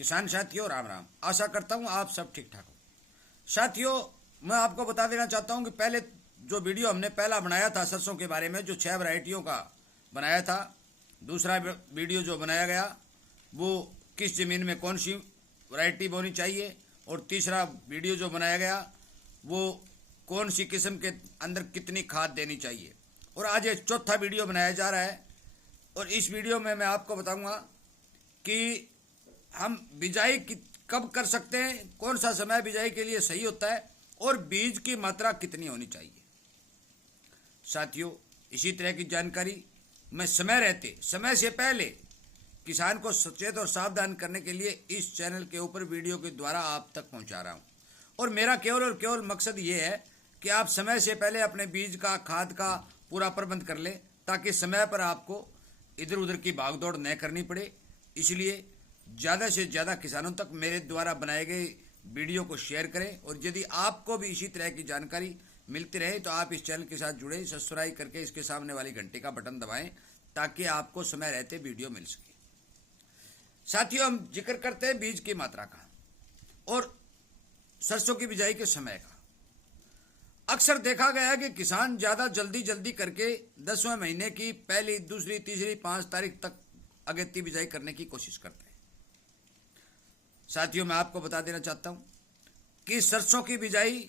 किसान साथियों राम राम। आशा करता हूँ आप सब ठीक ठाक हो। साथियों, मैं आपको बता देना चाहता हूँ कि पहले जो वीडियो हमने पहला बनाया था सरसों के बारे में, जो 6 वैरायटियों का बनाया था, दूसरा वीडियो जो बनाया गया वो किस ज़मीन में कौन सी वैरायटी बोनी चाहिए, और तीसरा वीडियो जो बनाया गया वो कौन सी किस्म के अंदर कितनी खाद देनी चाहिए, और आज एक चौथा वीडियो बनाया जा रहा है। और इस वीडियो में मैं आपको बताऊंगा कि हम बिजाई कब कर सकते हैं, कौन सा समय बिजाई के लिए सही होता है, और बीज की मात्रा कितनी होनी चाहिए। साथियों, इसी तरह की जानकारी मैं समय से पहले किसान को सचेत और सावधान करने के लिए इस चैनल के ऊपर वीडियो के द्वारा आप तक पहुंचा रहा हूं। और मेरा केवल और केवल मकसद ये है कि आप समय से पहले अपने बीज का, खाद का पूरा प्रबंध कर लें, ताकि समय पर आपको इधर उधर की भागदौड़ न करनी पड़े। इसलिए ज़्यादा से ज़्यादा किसानों तक मेरे द्वारा बनाए गए वीडियो को शेयर करें, और यदि आपको भी इसी तरह की जानकारी मिलती रहे तो आप इस चैनल के साथ जुड़े, सब्सक्राइब करके इसके सामने वाली घंटे का बटन दबाएं, ताकि आपको समय रहते वीडियो मिल सके। साथियों, हम जिक्र करते हैं बीज की मात्रा का और सरसों की बिजाई के समय का। अक्सर देखा गया है कि किसान ज़्यादा जल्दी करके 10वें महीने की पहली, दूसरी, तीसरी, 5 तारीख तक अगेती बिजाई करने की कोशिश करते हैं। साथियों, मैं आपको बता देना चाहता हूं कि सरसों की बिजाई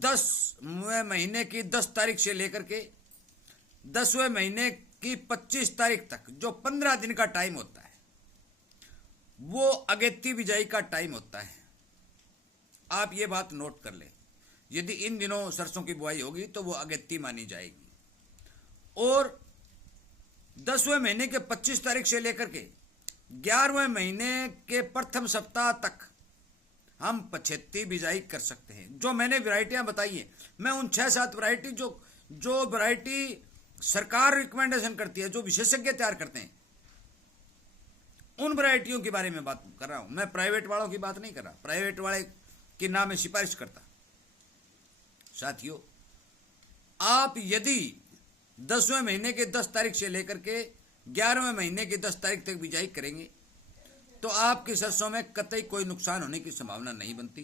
10वें महीने की 10 तारीख से लेकर के 10वें महीने की 25 तारीख तक जो 15 दिन का टाइम होता है, वो अगेती बिजाई का टाइम होता है। आप ये बात नोट कर लें। यदि इन दिनों सरसों की बुआई होगी तो वो अगेती मानी जाएगी। और 10वें महीने के 25 तारीख से लेकर के 11वें महीने के प्रथम सप्ताह तक हम पछेती बिजाई कर सकते हैं। जो मैंने वैरायटियां बताई हैं, मैं उन 6-7 वैरायटी जो वैरायटी सरकार रिकमेंडेशन करती है, जो विशेषज्ञ तैयार करते हैं, उन वैरायटियों के बारे में बात कर रहा हूं। मैं प्राइवेट वालों की बात नहीं कर रहा। प्राइवेट वाले की ना मैं सिफारिश करता। साथियों, आप यदि 10वें महीने के 10 तारीख से लेकर के 11वें महीने की 10 तारीख तक बिजाई करेंगे तो आपकी सरसों में कतई कोई नुकसान होने की संभावना नहीं बनती,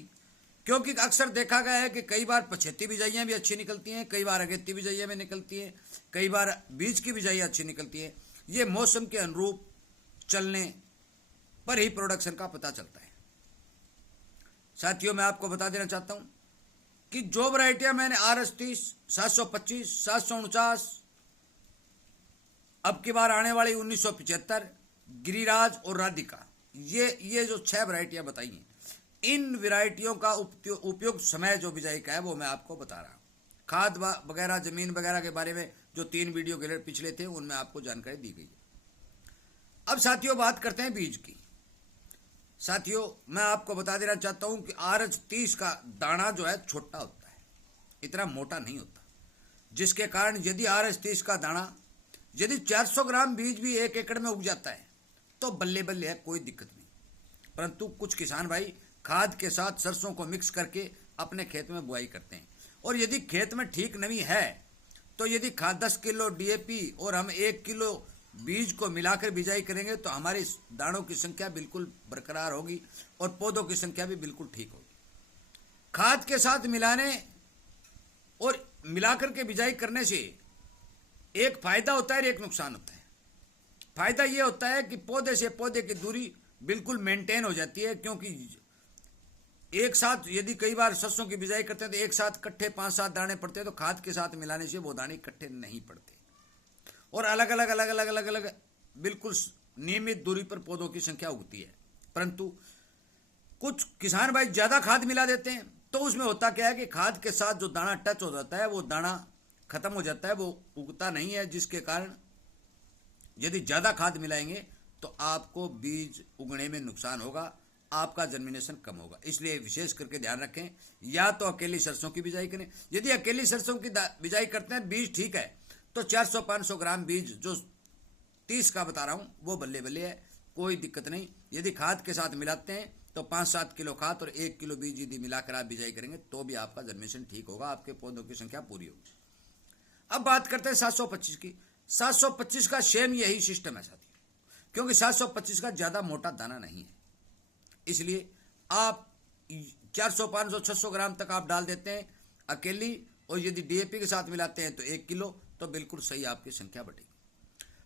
क्योंकि अक्सर देखा गया है कि कई बार पछेती बिजाइयां भी अच्छी निकलती हैं, कई बार अगेती बिजाइयां भी निकलती हैं, कई बार बीज की बिजाइयां अच्छी निकलती हैं। ये मौसम के अनुरूप चलने पर ही प्रोडक्शन का पता चलता है। साथियों, मैं आपको बता देना चाहता हूं कि जो वैरायटियां मैंने RS-30, 725, 749, अब की बार आने वाली 1975, गिरिराज और राधिका, ये जो 6 वैरायटियां बताई हैं, इन वैरायटियों का उपयोग समय जो बिजाई का है वो मैं आपको बता रहा हूं। खाद वगैरह, जमीन वगैरह के बारे में जो 3 वीडियो के पिछले थे उनमें आपको जानकारी दी गई है। अब साथियों, बात करते हैं बीज की। साथियों, मैं आपको बता देना चाहता हूं कि RS-30 का दाना जो है छोटा होता है, इतना मोटा नहीं होता, जिसके कारण यदि RS-30 का दाना यदि 400 ग्राम बीज भी 1 एकड़ में उग जाता है तो बल्ले बल्ले है, कोई दिक्कत नहीं। परंतु कुछ किसान भाई खाद के साथ सरसों को मिक्स करके अपने खेत में बुआई करते हैं, और यदि खेत में ठीक नमी है तो यदि खाद 10 किलो DAP और हम 1 किलो बीज को मिलाकर बिजाई करेंगे तो हमारी दानों की संख्या बिल्कुल बरकरार होगी और पौधों की संख्या भी बिल्कुल ठीक होगी। खाद के साथ मिलाने और मिलाकर के बिजाई करने से एक फायदा होता है और एक नुकसान होता है। फायदा यह होता है कि पौधे से पौधे की दूरी बिल्कुल मेंटेन हो जाती है, क्योंकि एक साथ यदि कई बार सरसों की बिजाई करते हैं तो एक साथ इकट्ठे 5-7 दाने पड़ते हैं, तो खाद के साथ मिलाने से वो दाने इकट्ठे नहीं पड़ते, और अलग अलग बिल्कुल नियमित दूरी पर पौधों की संख्या उगती है। परंतु कुछ किसान भाई ज्यादा खाद मिला देते हैं, तो उसमें होता क्या है कि खाद के साथ जो दाना टच हो जाता है वो दाना खत्म हो जाता है, वो उगता नहीं है, जिसके कारण यदि ज्यादा खाद मिलाएंगे तो आपको बीज उगने में नुकसान होगा, आपका जर्मिनेशन कम होगा। इसलिए विशेष करके ध्यान रखें, या तो अकेली सरसों की बिजाई करें। यदि अकेली सरसों की बिजाई करते हैं, बीज ठीक है, तो 400-500 ग्राम बीज जो 30 का बता रहा हूं वो बल्ले बल्ले है, कोई दिक्कत नहीं। यदि खाद के साथ मिलाते हैं तो 5-7 किलो खाद और 1 किलो बीज यदि मिलाकर आप बिजाई करेंगे तो भी आपका जर्मिनेशन ठीक होगा, आपके पौधों की संख्या पूरी होगी। अब बात करते हैं 725 की। 725 का सेम यही सिस्टम है साथियों, क्योंकि 725 का ज्यादा मोटा दाना नहीं है। इसलिए आप 400, 500, 600 ग्राम तक आप डाल देते हैं अकेली, और यदि डीएपी के साथ मिलाते हैं तो 1 किलो, तो बिल्कुल सही आपकी संख्या बढ़ेगी।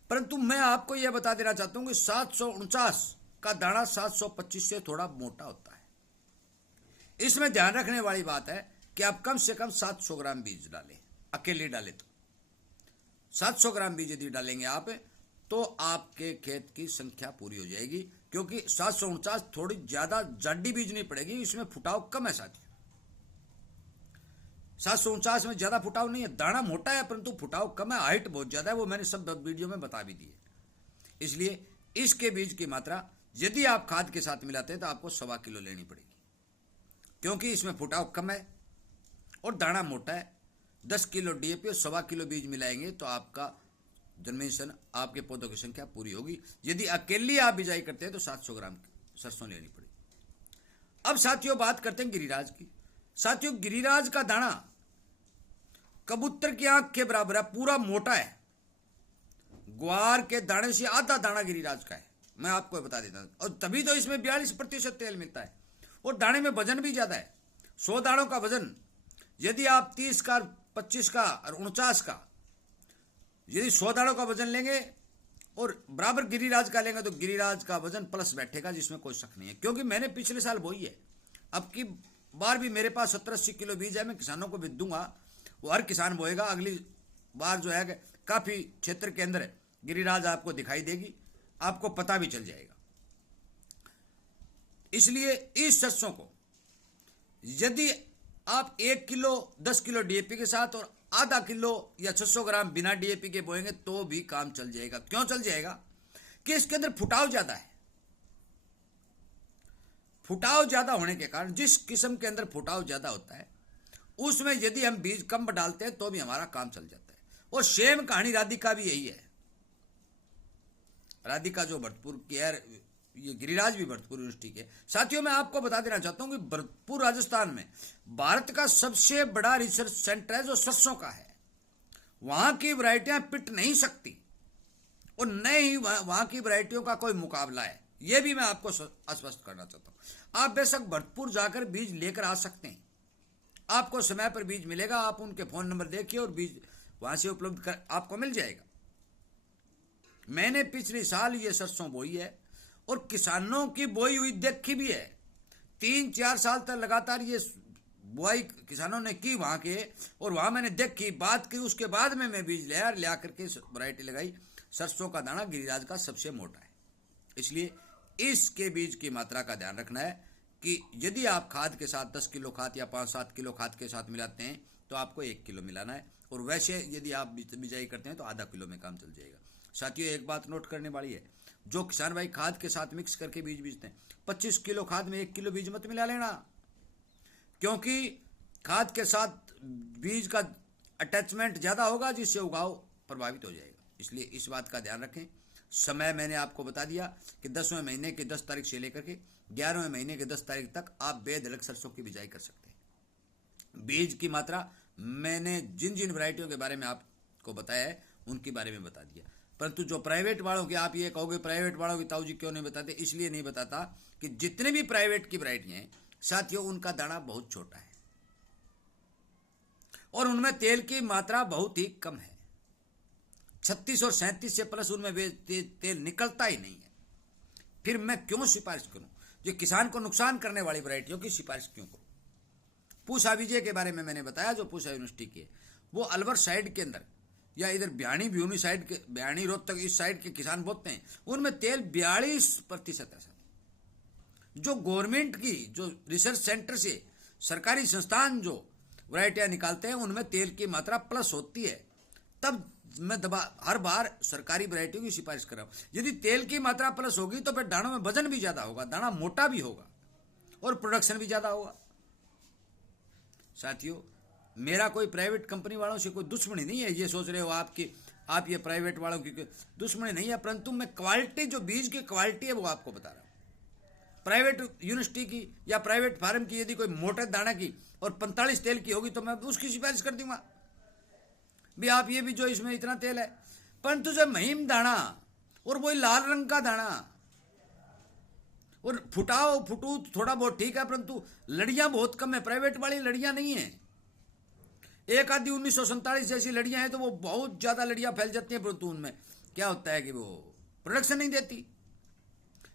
परंतु मैं आपको यह बता देना चाहता हूं कि 749 का दाना 725 से थोड़ा मोटा होता है। इसमें ध्यान रखने वाली बात है कि आप कम से कम 700 ग्राम बीज डालें, अकेले डालें तो 700 ग्राम बीज यदि डालेंगे आप तो आपके खेत की संख्या पूरी हो जाएगी, क्योंकि 749 थोड़ी ज्यादा जाडी बीज नहीं पड़ेगी, इसमें फुटाव कम है साथियों। 749 में ज्यादा फुटाव नहीं है, दाना मोटा है परंतु फुटाव कम है, हाइट बहुत ज्यादा है, वो मैंने सब वीडियो में बता भी दिए। इसलिए इसके बीज की मात्रा यदि आप खाद के साथ मिलाते हैं तो आपको 1.25 किलो लेनी पड़ेगी, क्योंकि इसमें फुटाव कम है और दाना मोटा है। 10 किलो डीएपी और 1.25 किलो बीज मिलाएंगे तो आपका जर्मिनेशन, आपके पौधों की संख्या पूरी होगी। यदि अकेली आप बिजाई करते हैं तो 700 ग्राम सरसों लेनी पड़ेगी। अब साथियों बात करते हैं गिरिराज की। साथियों गिरिराज का दाना कबूतर की आंख के बराबर है, पूरा मोटा है, ग्वार के दाने से आधा दाना गिरिराज का है, मैं आपको बता देता हूं। और तभी तो इसमें 42% तेल मिलता है और दाने में वजन भी ज्यादा है। 100 दानों का वजन यदि आप 30 का, 25 का और 49 का, यदि 100 दानों का वजन लेंगे और बराबर गिरिराज का लेंगे तो गिरिराज का वजन प्लस बैठेगा, जिसमें कोई शक नहीं है। क्योंकि मैंने पिछले साल बोई है, अब की बार भी मेरे पास 70-80 किलो बीज है, मैं किसानों को भी दूंगा, वो हर किसान बोएगा। अगली बार जो है काफी क्षेत्र के अंदर गिरिराज आपको दिखाई देगी, आपको पता भी चल जाएगा। इसलिए इस सरसों को यदि आप 1 किलो 10 किलो डीएपी के साथ और आधा किलो या 600 ग्राम बिना डीएपी के बोएंगे तो भी काम चल जाएगा। क्यों चल जाएगा? कि इसके अंदर फुटाव ज्यादा है। फुटाव ज्यादा होने के कारण, जिस किस्म के अंदर फुटाव ज्यादा होता है उसमें यदि हम बीज कम डालते हैं तो भी हमारा काम चल जाता है। और सेम कहानी राधिका भी यही है। राधिका जो भरतपुर की है, ये गिरिराज भी भरतपुर यूनिवर्सिटी के। साथियों मैं आपको बता देना चाहता हूं कि भरतपुर राजस्थान में भारत का सबसे बड़ा रिसर्च सेंटर है जो सरसों का है। वहां की वैरायटियां पिट नहीं सकती और न ही वहां की वैरायटियों का कोई मुकाबला है, यह भी मैं आपको आश्वस्त करना चाहता हूं। आप बेशक भरतपुर जाकर बीज लेकर आ सकते हैं, आपको समय पर बीज मिलेगा। आप उनके फोन नंबर देखिए और बीज वहां से उपलब्ध कर आपको मिल जाएगा। मैंने पिछले साल ये सरसों बोई है और किसानों की बोई हुई देखी भी है। 3-4 साल तक लगातार ये बुआई किसानों ने की वहां के, और वहां मैंने देखी, बात की, उसके बाद में मैं बीज लिया करके वैरायटी लगाई। सरसों का दाना गिरिराज का सबसे मोटा है। इसलिए इसके बीज की मात्रा का ध्यान रखना है कि यदि आप खाद के साथ 10 किलो खाद या 5-7 किलो खाद के साथ मिलाते हैं तो आपको 1 किलो मिलाना है, और वैसे यदि आप बिजाई करते हैं तो आधा किलो में काम चल जाएगा। साथियों एक बात नोट करने वाली है, जो किसान भाई खाद के साथ मिक्स करके बीज बीजते हैं, 25 किलो खाद में 1 किलो बीज मत मिला लेना, क्योंकि खाद के साथ बीज का अटैचमेंट ज्यादा होगा जिससे उगाव प्रभावित हो जाएगा। इसलिए इस बात का ध्यान रखें। समय मैंने आपको बता दिया कि 10वें महीने की 10 तारीख से लेकर के 11वें महीने के 10 तारीख तक आप बेधड़क सरसों की बिजाई कर सकते हैं। बीज की मात्रा मैंने जिन जिन वैरायटियों के बारे में आपको बताया है उनके बारे में बता दिया। परंतु जो प्राइवेट वालों की, आप ये कहोगे प्राइवेट वालों की ताऊ जी क्यों नहीं बताते, इसलिए नहीं बताता कि जितने भी प्राइवेट की वैरायटी हैं साथियों उनका दाना बहुत छोटा है और उनमें तेल की मात्रा बहुत ही कम है। 36 और 37 से प्लस उनमें तेल निकलता ही नहीं है। फिर मैं क्यों सिफारिश करूं? जो किसान को नुकसान करने वाली वैरायटियों की सिफारिश क्यों करूं? पूसा विजय के बारे में मैंने बताया, जो पूसा यूनिवर्सिटी के, वो अलवर साइड के अंदर या इधर ब्याणी ब्यूनी साइड के, ब्याणी रोहतक इस साइड के किसान बोते हैं, उनमें तेल 42% है। जो गवर्नमेंट की, जो रिसर्च सेंटर से सरकारी संस्थान जो वैरायटियां निकालते हैं उनमें तेल की मात्रा प्लस होती है। तब मैं हर बार सरकारी वैरायटियों की सिफारिश कर रहा हूं। यदि तेल की मात्रा प्लस होगी तो फिर दानों में वजन भी ज्यादा होगा, दाना मोटा भी होगा और प्रोडक्शन भी ज्यादा होगा। साथियों मेरा कोई प्राइवेट कंपनी वालों से कोई दुश्मनी नहीं है, ये सोच रहे हो आप ये प्राइवेट वालों की दुश्मनी नहीं है, परंतु मैं क्वालिटी, जो बीज की क्वालिटी है वो आपको बता रहा हूं। प्राइवेट यूनिवर्सिटी की या प्राइवेट फार्म की यदि कोई मोटे दाना की और 45 तेल की होगी तो मैं उसकी सिफारिश कर दूंगा भी आप ये भी जो इसमें इतना तेल है। परंतु जब महीम दाना और वही लाल रंग का दाना और फुटाओ फुटू थोड़ा बहुत ठीक है, परंतु लड़ियां बहुत कम है, प्राइवेट वाली लड़ियां नहीं है। एक आधी 1947 जैसी लड़ियां हैं तो वो बहुत ज्यादा लड़ियां फैल जाती हैं, परंतु उनमें क्या होता है कि वो प्रोडक्शन नहीं देती।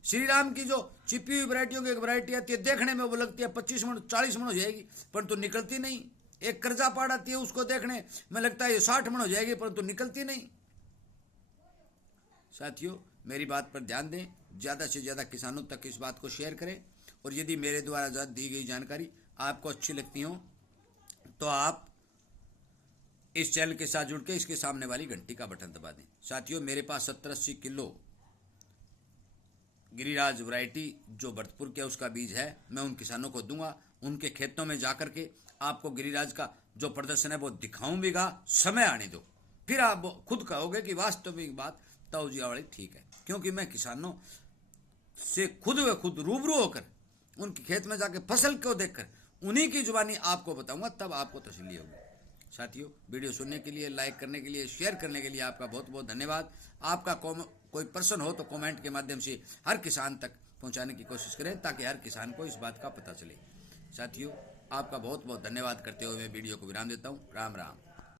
श्री राम की जो छिपी हुई वैरायटियों की एक वैरायटी आती है, देखने में वो लगती है 25 मन 40 मन हो जाएगी, परंतु निकलती नहीं। एक कर्जा पाड़ आती है, उसको देखने में लगता है ये 60 मन हो जाएगी, परंतु निकलती नहीं। साथियों, मेरी बात पर ध्यान दें, ज़्यादा से ज़्यादा किसानों तक इस बात को शेयर करें, और यदि मेरे द्वारा दी गई जानकारी आपको अच्छी लगती हो तो आप इस चैनल के साथ जुड़ के इसके सामने वाली घंटी का बटन दबा दें। साथियों, मेरे पास 70-80 किलो गिरिराज वैरायटी जो भरतपुर के उसका बीज है, मैं उन किसानों को दूंगा। उनके खेतों में जाकर के आपको गिरिराज का जो प्रदर्शन है वो दिखाऊंगा। समय आने दो, फिर आप खुद कहोगे कि वास्तविक बात ताऊजिया वाली ठीक है, क्योंकि मैं किसानों से खुद रूबरू होकर उनके खेत में जाके फसल को देखकर उन्हीं की जुबानी आपको बताऊंगा, तब आपको तसल्ली होगी। साथियों, वीडियो सुनने के लिए, लाइक करने के लिए, शेयर करने के लिए आपका बहुत बहुत धन्यवाद। आपका कोई प्रश्न हो तो कमेंट के माध्यम से हर किसान तक पहुंचाने की कोशिश करें, ताकि हर किसान को इस बात का पता चले। साथियों, आपका बहुत बहुत धन्यवाद करते हुए मैं वीडियो को विराम देता हूं। राम राम।